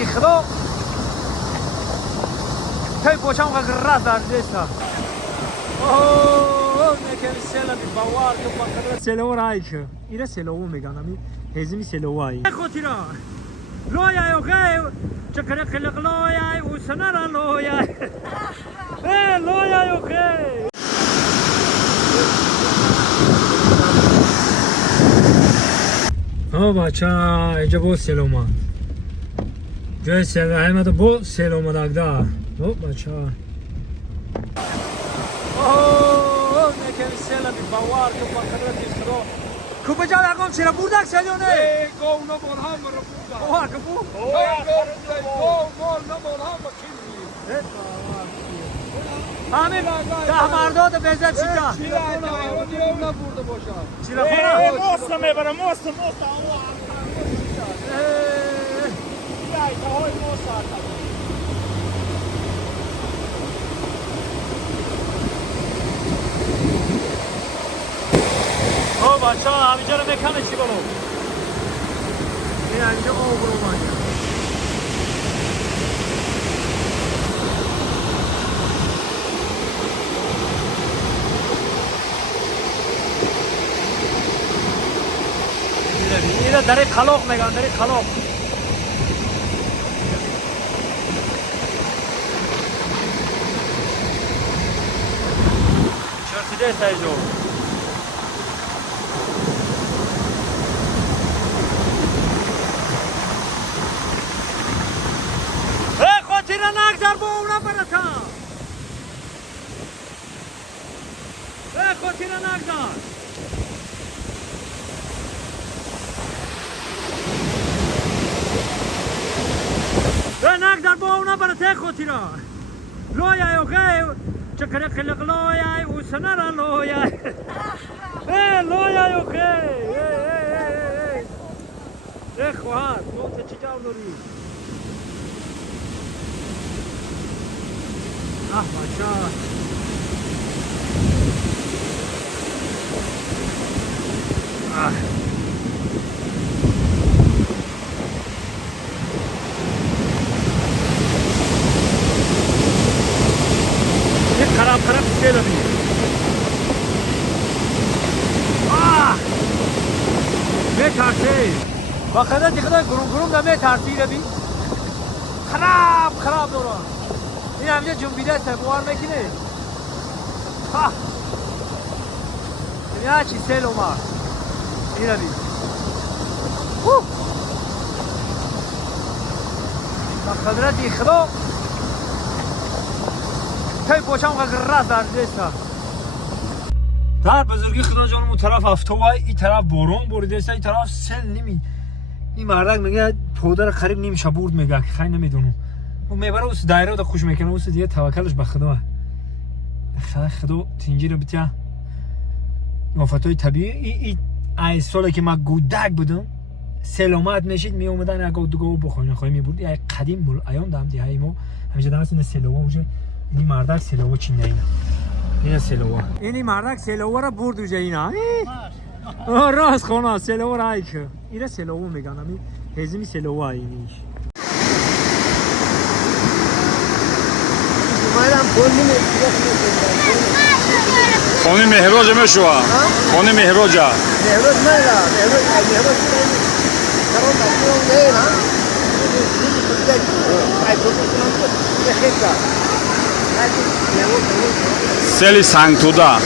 ради хро. Ты почему как раз дардеста? О, не кельсела би бавар, то пакра село райче. Ира село меганами, хезми село ай. Хотира. Лоя окей. Чакра خلق لویا وسنرا لویا. لویا окей. بچه اینجا با سلوما جای سلوما همه تو با سلوما داگدا بچه اوه نکن سلوما بی باور که بخره دیخرو کوبه جا لگم چرا بردک سلیونه گو نبول هم رو بردک اوه کبو گو نبول هم بکنی همین ده مرداد بزد چیکار چیرا نبورده باشم چیرا خورا موستا میبره موستا بچه ها همینجا رو بکنه چی برو این همینجا برو مانگه اینه داره خلاق میگن داره خلاق چرتیده سایجو خاطر نگذار با اونا برتا خاطر نگذار نگذار با اونا برتا خاطر لویا اوکی چکر خلق لویا وسنرا لویا لویا اوکی خواهد تو چیکار داری بچه یک خراب سیل بی میترسی باقیده دیگه گروم ده میترسی بی خراب دوران این همینجا جنبیده است بوار میکنه این هرچی سیل اومد این رو بید با قدرتی خدا تای پوچم که رد دردیسته در بزرگی خدا جانم اون طرف افتوای این طرف بارون بریده این طرف سیل نمی این مردک میگه پودر قریب نمیشه برد میگه که خیلی نمیدونم و میبره اوست دایره رو خوش میکنه اوست دیگه توکلش به خدا خدا تینجی رو بتیا آفتای طبیعی این سالی که من گودک بودم سلامت میشید می اومدن اگه دوگو بخورن خواهی میبرد یه قدیم بول ایام دام دیگه ما همیشه دارست این سلوا وجه این مردک سلوا چی نه این سلوا این مردک سلوا رو برد وجه اینا راست خونه سلوا رو ای که این سلوا میگن همین هزمی سلوا اینیش خونه مهراج مشوا خونه مهراجا مهراج نه مهراج کارون داشتم نه نه سلی سنگ تودا